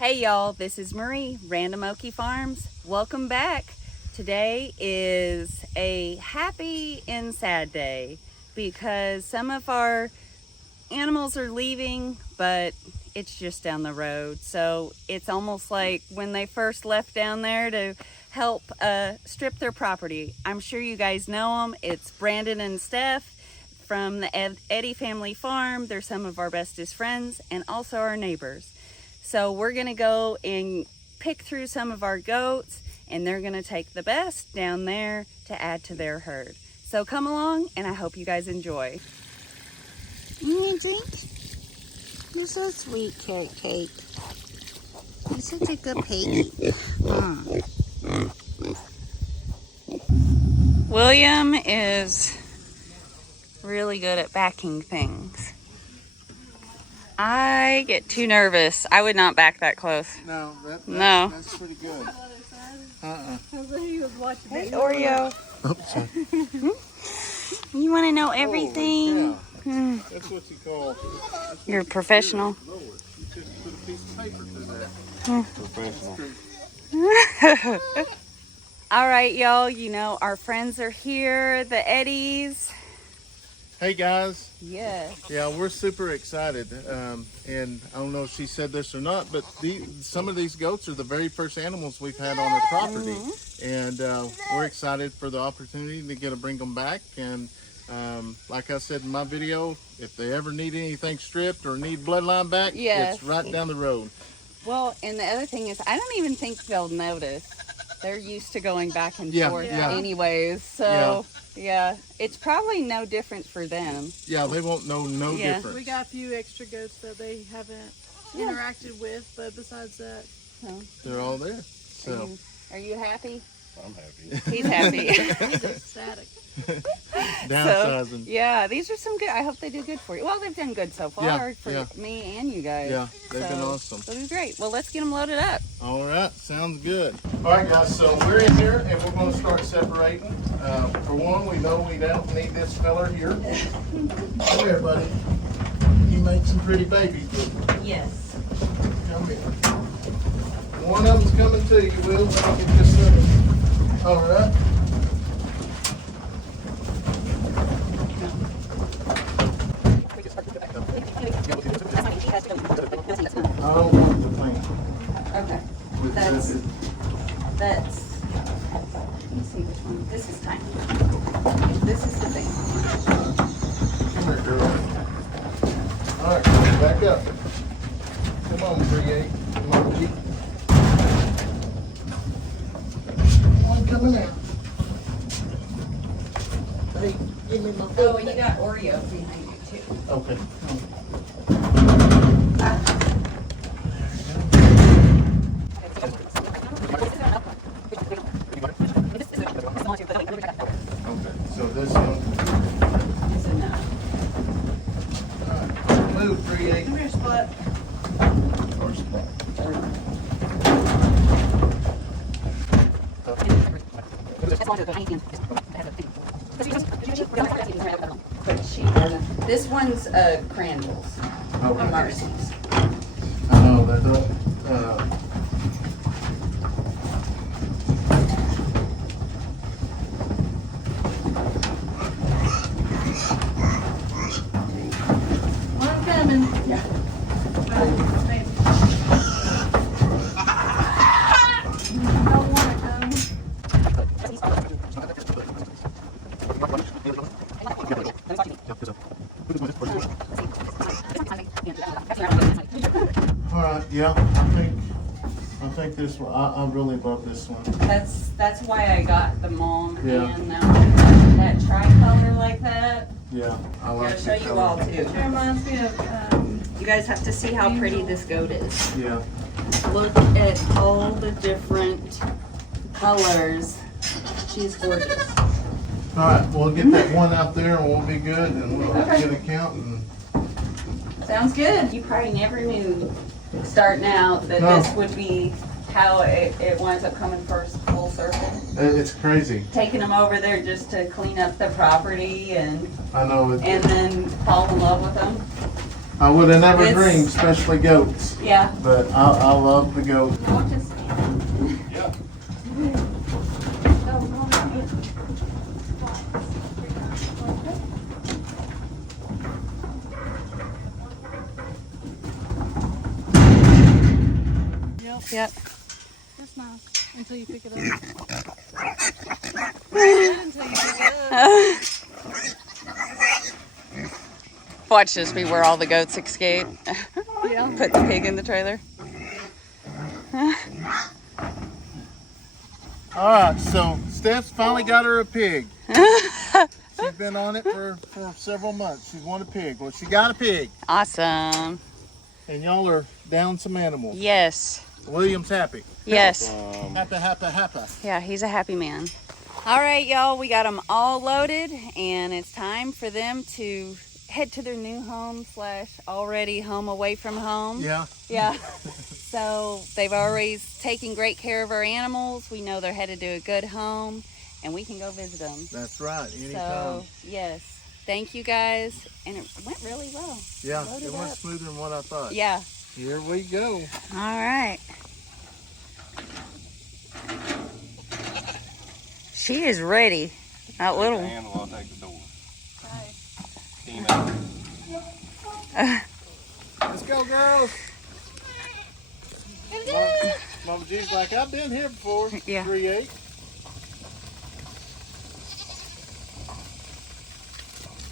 Hey y'all, this is Marie, Random Okie Farms. Welcome back. Today is a happy and sad day because some of our animals are leaving, but it's just down the road. So it's almost like when they first left down there to help strip their property. I'm sure you guys know them. It's Brandon and Steph from the Eddy family farm. They're some of our bestest friends and also our neighbors. So we're gonna go and pick through some of our goats, and they're gonna take the best down there to add to their herd. So come along, and I hope you guys enjoy. You need a drink? You're so sweet, Carrot Cake. You're such a good piggy. William is really good at backing things. I get too nervous. I would not back that close. No, that's pretty good. Hey, Oreo. Oh, sorry. You want to know everything? Yeah. That's what you call. You're a professional. You just put a piece of paper through that. Professional. All right, y'all. You know, our friends are here, the Eddies. Hey guys. Yes. Yeah, we're super excited. And I don't know if she said this or not, but some of these goats are the very first animals we've had on our property. And we're excited for the opportunity to get to bring them back. And like I said in my video, if they ever need anything stripped or need bloodline back, it's right down the road. Well, and the other thing is, I don't even think they'll notice. They're used to going back and forth anyways. So, yeah, it's probably no different for them. Yeah, they won't know no difference. We got a few extra goats that they haven't interacted with, but besides that, they're all there. So, are you happy? I'm happy. He's happy. he's ecstatic. Downsizing. So, yeah, these are some good. I hope they do good for you. Well, they've done good so far for me and you guys. Yeah, they've been awesome. So they're great. Well, let's get them loaded up. All right, sounds good. All right, guys, so we're in here and we're going to start separating. For one, we know we don't need this fella here. Come here, buddy. You make some pretty babies, didn't you? Yes. Come here. One of them's coming to you, Will. Let me get this in. All right. I don't want the plant. Okay. That's. Let me see which one. This is tiny. This is the thing. Come here, girl. All right, back up. Come on, 3-8. Come on, Kiki. One coming out. Hey, give me my foot. Oh, you got Oreos behind you too. Okay. Okay, so this one. It's enough. All right, move 3-8. Come here, Spot. Or spot. This one's Crandall's. Okay. Marcy's. Oh, that's One coming. Yeah. Don't want to come. all right. Yeah, I think this one. I really love this one. That's why I got the mom Yeah. and that tricolor like that. Yeah, I I'm like gonna show the you all color. too. It reminds me of, You guys have to see how pretty this goat is. Yeah. Look at all the different colors. She's gorgeous. All right, we'll get that one out there and we'll be good, and we'll get a count. And Sounds good. You probably never knew starting out that No. this would be how it winds up coming first full circle. it's crazy. Taking them over there just to clean up the property and I know. then fall in love with them. I would have never This- dreamed, especially goats. Yeah. But I love the goat. Yeah. Yep. That's nice. Until you pick it up. Until you pick it up. Watch this be where all the goats escape. Yeah. Put the pig in the trailer. All right, so Steph's finally got her a pig. She's been on it for several months. She's wanted a pig. Well, she got a pig. Awesome. And y'all are down some animals. Yes. William's happy. Yes. Happy. Yeah, he's a happy man. All right, y'all, we got them all loaded, and it's time for them to head to their new home / already home away from home. Yeah. Yeah. So they've always taken great care of our animals. We know they're headed to a good home, and we can go visit them. That's right. Anytime. So, yes. Thank you guys. And it went really well. Yeah, Load it went up. smoother than what I thought. Yeah. Here we go. All right. She is ready. That little. Handle, I'll take the door. Okay. Team out. Let's go, girls. Mama G's like, I've been here before. Yeah. 3-8.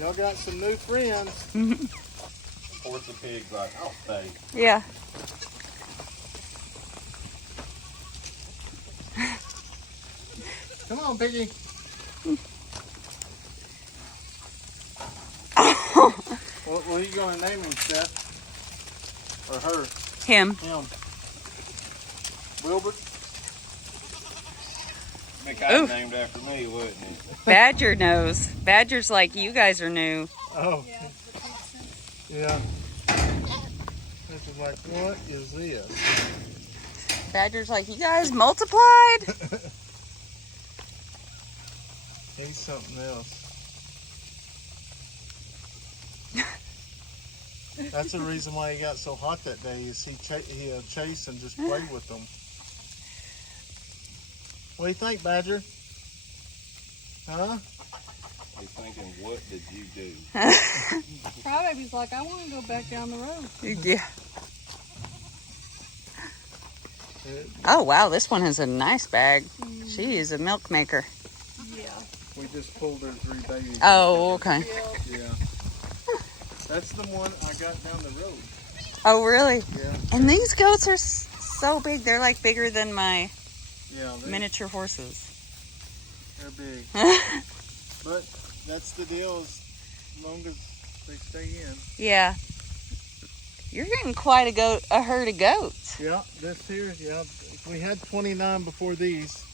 Y'all got some new friends. Horse and pig's like, I'll stay. Yeah. Come on, Piggy. What are you going to name him, Steph? Or her? Him. Him. Wilbert? Be kind Oof. of named after me, wouldn't it? Badger knows. Badger's like, you guys are new. Oh. Yeah. This is like, what is this? Badger's like, you guys multiplied? He's something else. That's the reason why he got so hot that day. Is he chase and just play with them. What do you think, Badger? Huh? He's thinking, what did you do? Crybaby's like, I want to go back down the road. Yeah. Oh, wow. This one has a nice bag. She is a milk maker. Yeah. We just pulled her 3 babies. Oh, okay. Yeah. That's the one I got down the road. Oh, really? Yeah. And these goats are so big. They're like bigger than my Yeah. miniature horses. They're big. But that's the deal, as long as they stay in. Yeah. You're getting quite a herd of goats. Yeah, this here, yeah. We had 29 before these.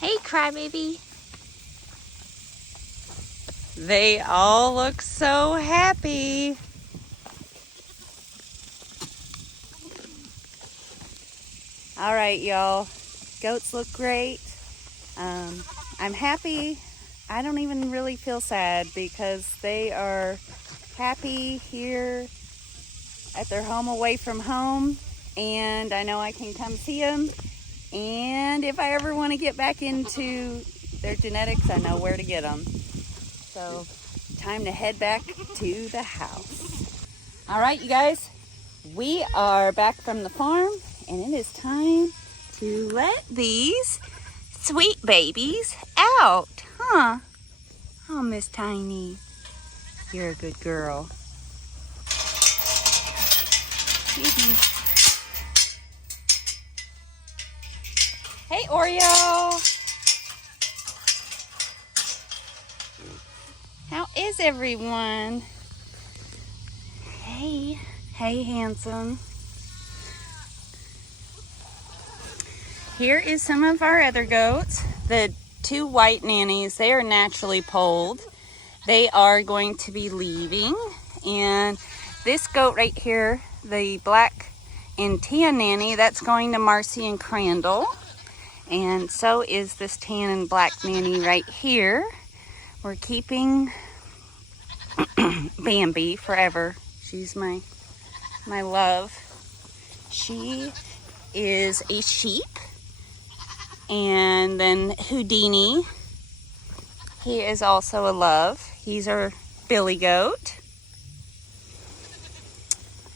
Hey, crybaby. They all look so happy. All right, y'all. Goats look great. I'm happy. I don't even really feel sad because they are happy here at their home away from home. And I know I can come see them. And if I ever want to get back into their genetics, I know where to get them. So, time to head back to the house. All right, you guys, we are back from the farm, and it is time to let these sweet babies out, huh? Oh, Miss Tiny, you're a good girl. Excuse me. Hey, Oreo. How is everyone? Hey, handsome. Here is some of our other goats. The 2 white nannies, they are naturally polled. They are going to be leaving. And this goat right here, the black and tan nanny, that's going to Marcy and Crandall. And so is this tan and black nanny right here. We're keeping Bambi forever. She's my love. She is a sheep. And then Houdini, he is also a love. He's our billy goat.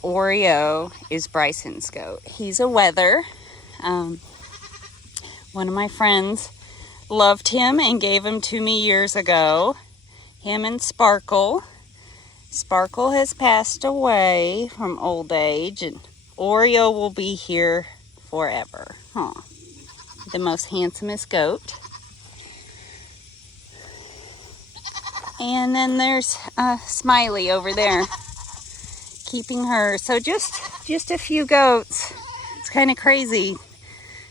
Oreo is Bryson's goat. He's a wether. One of my friends loved him and gave him to me years ago. Him and Sparkle. Sparkle has passed away from old age, and Oreo will be here forever. Huh. The most handsomest goat. And then there's Smiley over there, keeping her. So just a few goats. It's kind of crazy.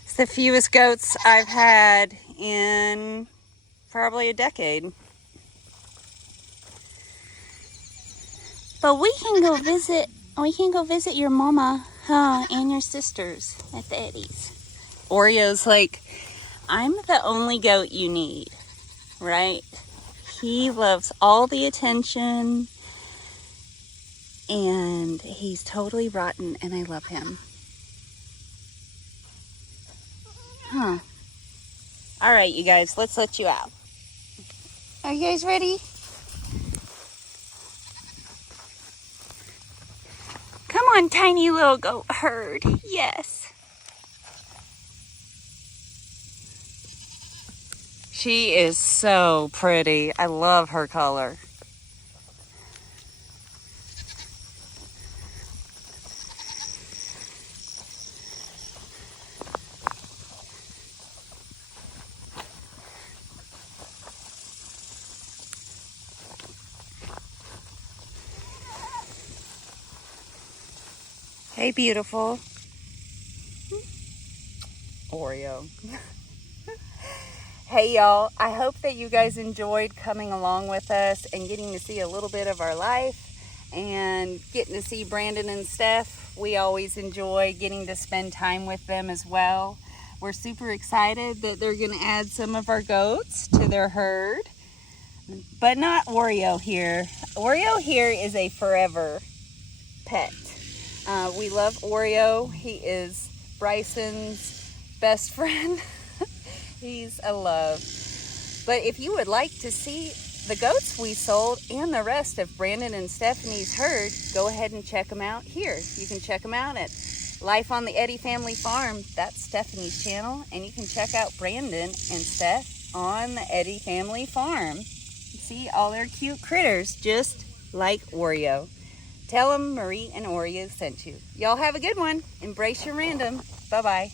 It's the fewest goats I've had in probably a decade. But we can go visit your mama, and your sisters at the Eddies. Oreo's like, I'm the only goat you need, right? He loves all the attention, and he's totally rotten, and I love him. Huh. All right, you guys, let's let you out. Are you guys ready? Come on, tiny little goat herd. Yes. She is so pretty. I love her color. Hey, beautiful. Oreo. Hey, y'all. I hope that you guys enjoyed coming along with us and getting to see a little bit of our life and getting to see Brandon and Steph. We always enjoy getting to spend time with them as well. We're super excited that they're going to add some of our goats to their herd, but not Oreo here. Oreo here is a forever pet. We love Oreo. He is Bryson's best friend. He's a love. But if you would like to see the goats we sold and the rest of Brandon and Stephanie's herd, go ahead and check them out here. You can check them out at Life on the Eddy Family Farm. That's Stephanie's channel. And you can check out Brandon and Steph on the Eddy Family Farm. See all their cute critters, just like Oreo. Tell them Marie and Oreo sent you. Y'all have a good one. Embrace your random. Bye-bye.